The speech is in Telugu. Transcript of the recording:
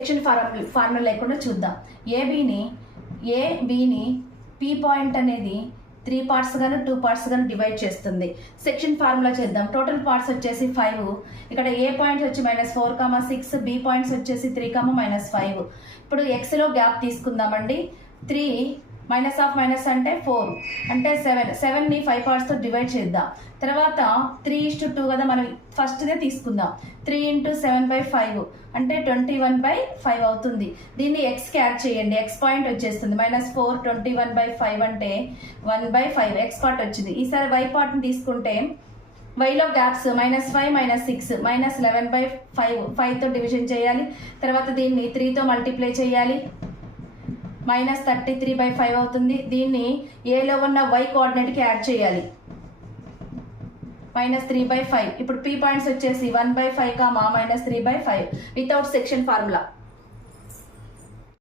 సెక్షన్ ఫార్ములా లేకుండా చూద్దాం. ఏబిని పి పాయింట్ అనేది 3 పార్ట్స్ గాను 2 పార్ట్స్ గాను డివైడ్ చేస్తుంది. సెక్షన్ ఫార్ములా చేద్దాం. టోటల్ పార్ట్స్ వచ్చేసి 5. ఇక్కడ ఏ పాయింట్స్ వచ్చి -4, 6, బి పాయింట్స్ వచ్చేసి 3, -5. ఇప్పుడు ఎక్స్లో గ్యాప్ తీసుకుందామండి. 3 -of అంటే 4 అంటే 7ని 5 పార్ట్స్తో డివైడ్ చేద్దాం. తర్వాత 3:2 కదా, మనం ఫస్ట్దే తీసుకుందాం. 3 × 7/5 అంటే 21/5 అవుతుంది. దీన్ని ఎక్స్కి యాడ్ చేయండి. ఎక్స్ పాయింట్ వచ్చేస్తుంది. -4 21/5 అంటే 1/5 ఎక్స్ పార్ట్ వచ్చింది. ఈసారి వై పార్ట్ని తీసుకుంటే వైలో గ్యాప్స్ -5, -6 -11/5 5తో డివిజన్ చేయాలి. తర్వాత దీన్ని 3తో మల్టిప్లై చేయాలి. -33/5 అవుతుంది. దీన్ని ఏలో ఉన్న వై కోఆర్డినేట్కి యాడ్ చేయాలి. -3/5. ఇప్పుడు పీ పాయింట్స్ వచ్చేసి 1/5, -3/5 వితౌట్ సెక్షన్ ఫార్ములా.